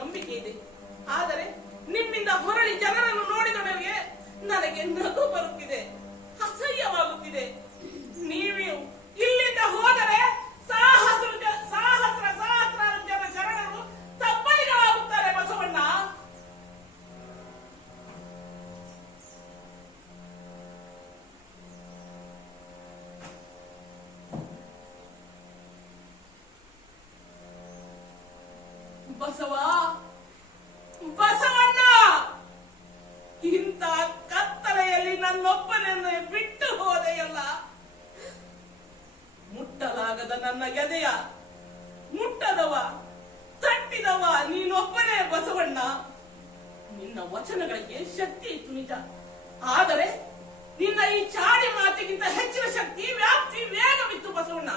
ನಂಬಿಕೆ ಇದೆ. ಆದರೆ ನಿಮ್ಮಿಂದ ಹೊರಳಿ ಜನರನ್ನು ನೋಡಿದವರಿಗೆ ನನಗೆ ನಗು ಬರುತ್ತಿದೆ, ಅಸಹ್ಯವಾಗುತ್ತಿದೆ. ನೀವು ಇಲ್ಲಿಂದ ಹೋದರೆ ಸಹಸ್ರಾರು ಜನ ಶರಣರು ತಬ್ಬಲಿಗಳಾಗುತ್ತಾರೆ ಬಸವಣ್ಣ. ಬಸವಣ್ಣ, ಇಂಥ ಕತ್ತಲೆಯಲ್ಲಿ ನನ್ನೊಬ್ಬನನ್ನು ಬಿಟ್ಟು ಹೋದೆಯಲ್ಲ. ಮುಟ್ಟಲಾಗದ ನನ್ನ ಗೆದೆಯ ಮುಟ್ಟದವ ತಟ್ಟಿದವ ನೀನೊಬ್ಬನೇ ಬಸವಣ್ಣ. ನಿನ್ನ ವಚನಗಳಿಗೆ ಶಕ್ತಿ ಇತ್ತು ನಿಜ, ಆದರೆ ನಿನ್ನ ಈ ಚಾಡಿ ಮಾತಿಗಿಂತ ಹೆಚ್ಚಿನ ಶಕ್ತಿ, ವ್ಯಾಪ್ತಿ, ವೇಗವಿತ್ತು ಬಸವಣ್ಣ.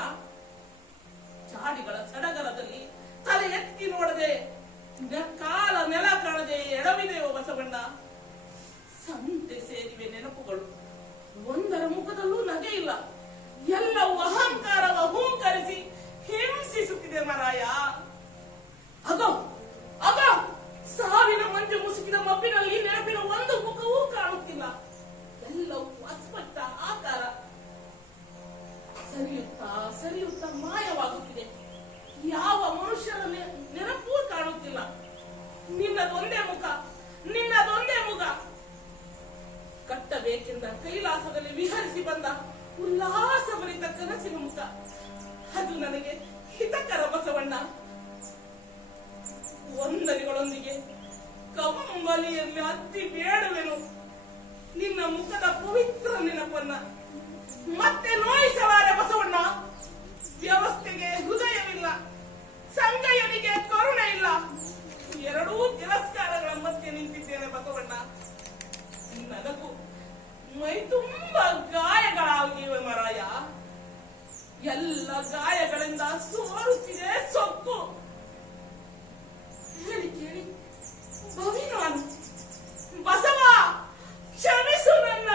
ಚಾಡಿಗಳ ಸಡಗರದಲ್ಲಿ ತಲೆ ಎತ್ತಿ ನೋಡದೆ, ಕಾಲ ನೆಲ ಕಾಣದೆ ಎಡವಿದೆಯೋ ಬಸವಣ್ಣ. ಸಂತೆ ಸೇರಿವೆ ನೆನಪುಗಳು, ಒಂದರ ಮುಖದಲ್ಲೂ ನಗೆ ಇಲ್ಲ. ಎಲ್ಲವೂ ಅಹಂಕಾರವ ಹೂಂಕರಿಸಿ ಹಿಂಸಿಸುತ್ತಿದೆ ಮರಾಯ. ಅಗೋ ಅಗೋ, ಸಾವಿನ ಮಂಜು ಮುಸುಕಿದ ಮಬ್ಬಿನಲ್ಲಿ ನೆನಪಿನ ಒಂದು ಮುಖವೂ ಕಾಣುತ್ತಿಲ್ಲ. ಎಲ್ಲವೂ ಅಸ್ಪಷ್ಟ ಆಕಾರ, ಸರಿಯುತ್ತಾ ಮಾಯವಾಗುತ್ತಿದೆ. ಯಾವ ಮನುಷ್ಯರ ನೆನಪೂ ಕಾಣುತ್ತಿಲ್ಲ. ನಿನ್ನದೊಂದೇ ಮುಖ ಕಟ್ಟಬೇಕೆಂದ ಕೈಲಾಸದಲ್ಲಿ ವಿಹರಿಸಿ ಬಂದ ಉಲ್ಲಾಸಭರಿತ ಕನಸಿನ ಮುಖ. ಅದು ನನಗೆ ಹಿತಕರ ಬಸವಣ್ಣ. ವಂದನೆಗಳೊಂದಿಗೆ ಕಂಬಲಿಯಲ್ಲಿ ಹತ್ತಿ ಬೇಡುವೆನು ನಿನ್ನ ಮುಖದ ಪವಿತ್ರ ನೆನಪನ್ನ. ಮತ್ತೆ ನೋಯಿಸಲಾರೆ ಬಸವಣ್ಣ. ವ್ಯವಸ್ಥೆಗೆ ಹೃದಯವಿಲ್ಲ, ಸಂಗಯ್ಯನಿಗೆ ಕರುಣೆ ಇಲ್ಲ. ಎರಡೂ ತಿರಸ್ಕಾರಗಳ ಮಧ್ಯೆ ನಿಂತಿದ್ದೇನೆ ಬಸವಣ್ಣ. ನನಗೂ ಮೈ ತುಂಬ ಗಾಯಗಳಾಗಿವೆ ಮರಾಯ. ಎಲ್ಲ ಗಾಯಗಳಿಂದ ಸೋರುತ್ತಿದೆ ಸೊಕ್ಕು. ಹೇಳಿ ಕೇಳಿ ಬವಿ ನಾನು. ಬಸವ, ಕ್ಷಮಿಸು ನನ್ನ.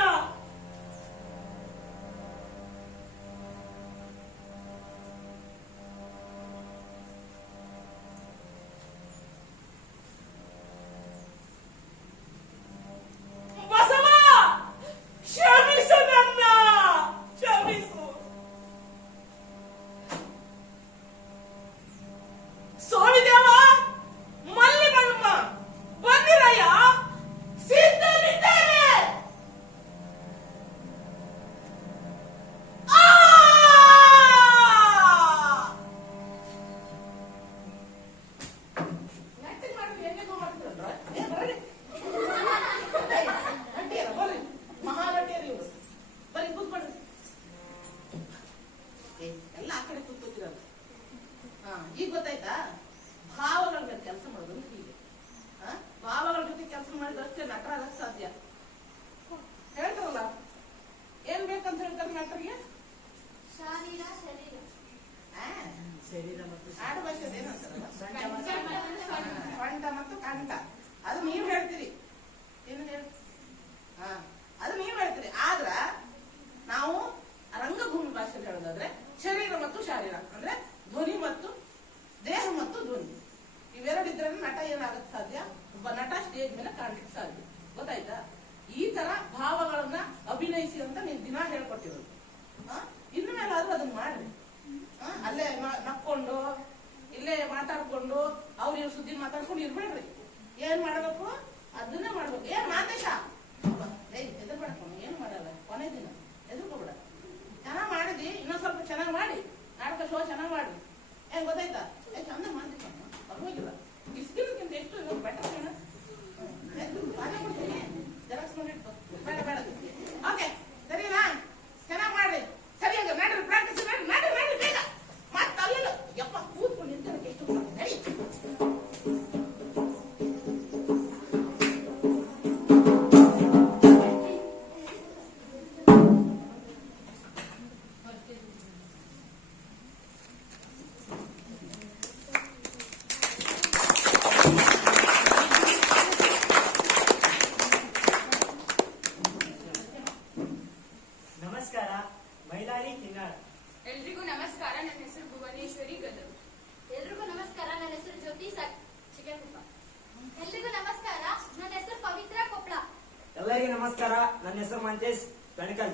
ಈಗ ಗೊತ್ತಾಯ್ತಾ? ಭಾವಗಳ ಮೇಲೆ ಕೆಲಸ ಮಾಡೋದು ಹೀಗೆ. ಭಾವಗಳ ಜೊತೆ ಕೆಲಸ ಮಾಡಿದಷ್ಟೇ ನಟರಾಗಕ್ಕೆ ಸಾಧ್ಯ. ಹೇಳ್ತಾರಲ್ಲ, ಏನ್ ಬೇಕಂತ ಹೇಳ್ತಾರೆ ನಟರಿಗೆ? ಶರೀರ ಮತ್ತು ಆಡು ಭಾಷೆದ ಏನಂತಾರಲ್ಲ, ಕಂಠ ಮತ್ತು ಕಂಠ. ಅದು ನೀವು ಹೇಳ್ತೀರಿ, ಏನು ಹೇಳಿ? ಅದು ನೀವು ಹೇಳ್ತೀರಿ. ಆದ್ರ ನಾವು ರಂಗಭೂಮಿ ಭಾಷೆಯಲ್ಲಿ ಹೇಳೋದಾದ್ರೆ ಶರೀರ ಮತ್ತು ಶಾರೀರ ಅಂದ್ರೆ ಧ್ವನಿ ಮತ್ತು ದೇಹ ಮತ್ತು ಧ್ವನಿ, ಇವೆರಡಿದ್ರೆ ನಟ ಏನಾಗಕ್ಕೆ ಸಾಧ್ಯ? ಒಬ್ಬ ನಟ ಸ್ಟೇಜ್ ಮೇಲೆ ಕಾಣ್ಲಿಕ್ಕೆ ಸಾಧ್ಯ. ಗೊತ್ತಾಯ್ತಾ? ಈ ತರ ಭಾವಗಳನ್ನ ಅಭಿನಯಿಸಿ ಅಂತ ನೀವು ದಿನ ಹೇಳ್ಕೊಟ್ಟಿರೋದು. ಇನ್ನು ಮೇಲಾದ್ರೂ ಅದನ್ನ ಮಾಡ್ರಿ. ಅಲ್ಲೇ ನಕ್ಕೊಂಡು ಇಲ್ಲೇ ಮಾತಾಡ್ಕೊಂಡು ಅವ್ರ ಸುದ್ದಿ ಮಾತಾಡ್ಕೊಂಡು ಇರ್ಬೇಡ್ರಿ. ಏನ್ ಮಾಡ್ಬೇಕು ಅದನ್ನೇ ಮಾಡ್ಬೇಕು. ಏನ್ ಮಾತೇಶ ಎದುರು ಮಾಡ್ಕೊಂಡು ಏನು ಮಾಡಲ್ಲ. ಕೊನೆ ದಿನ ಎದುರ್ಕೋಬೇಡ. ಚೆನ್ನಾಗ್ ಮಾಡಿದಿ, ಇನ್ನೊಂದ್ ಸ್ವಲ್ಪ ಚೆನ್ನಾಗ್ ಮಾಡಿ, ನಾಟಕ ಶೋ ಚೆನ್ನಾಗ್ ಮಾಡಿ. ಏನ್ ಗೊತ್ತಾಯ್ತಾ? ಚಂದ ಮಾಡ್ತೀನಿ, ಪರವಾಗಿಲ್ಲ. ಇಸ್ಕಿನ್ಕಿಂತ ಎಷ್ಟು ಬೆಟರ್ ಬೇಡ. ಜೆರಾಕ್ಸ್ ಮಾಡಿಟ್ಟು ಬೇಡ ಬೇಡ. ಓಕೆ, ಸರಿನಾ? ಚೆನ್ನಾಗ್ ಮಾಡ್ರಿ. ಸರಿಯಾಗಿ ನಡ್ರಿ, ಪ್ರಾಕ್ಟೀಸ್ ಮಾಡಿ, ನಡ್ರಿ ನಡ್ರಿ ಬೇಗ. ಮತ್ತೆ ಅಲ್ಲಿಲ್ಲ ಯಪ್ಪ ಕೂತ್ಕೊಂಡು ನಿಂತಕ್ಕೆ ಎಷ್ಟು ನಡಿ. ಎಲ್ಲರಿಗೂ ನಮಸ್ಕಾರ. ನನ್ನ ಹೆಸರು ಮಂತೇಶ್ ಬೆಣಕಲ್.